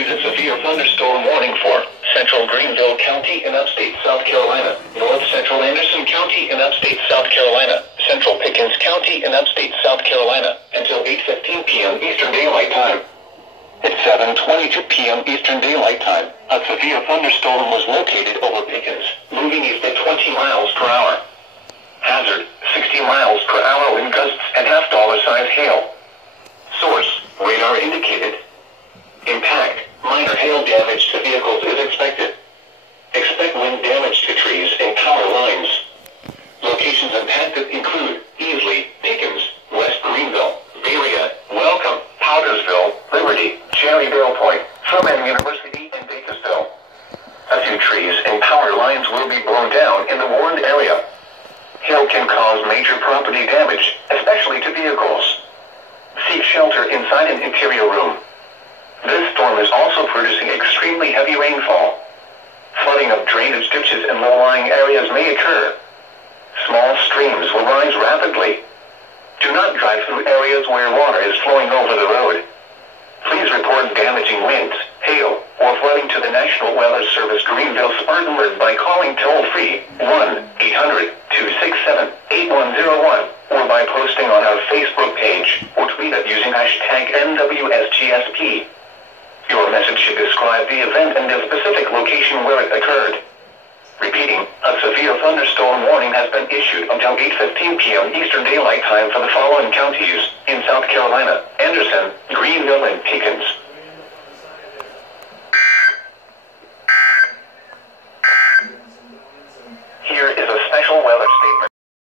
issued a severe thunderstorm warning for central Greenville County in upstate South Carolina, north central Anderson County in upstate South Carolina, central Pickens County in upstate South Carolina, until 8:15 p.m. Eastern Daylight Time. At 7:22 p.m. Eastern Daylight Time, a severe thunderstorm was located over Pickens, moving east at 20 miles per hour. Hazard, 60 miles per hour wind gusts and half-dollar-size hail. Source, radar indicated. Impact, minor hail damage to vehicles is expected. Expect wind damage to trees and power lines. Locations impacted include Easley, Pickens, West Greenville, Berea, Welcome, Powdersville, Liberty, Cherryville Point, Furman University, and Bakersville. A few trees and power lines will be blown down in the warned area. Hail can cause major property damage, especially to vehicles. Seek shelter inside an interior room. This storm is also producing extremely heavy rainfall. Flooding of drainage ditches in low-lying areas may occur. Small streams will rise rapidly. Do not drive through areas where water is flowing over the road. Please report damaging winds, hail, or flooding to the National Weather Service Greenville Spartan Alert by calling toll-free 1-800-267-8101 or by posting on our Facebook page or tweet it using hashtag NWSGSP. Your message should describe the event and the specific location where it occurred. Repeating, a severe thunderstorm warning has been issued until 8:15 p.m. Eastern Daylight Time for the following counties in South Carolina: Anderson, Greenville, and Pickens.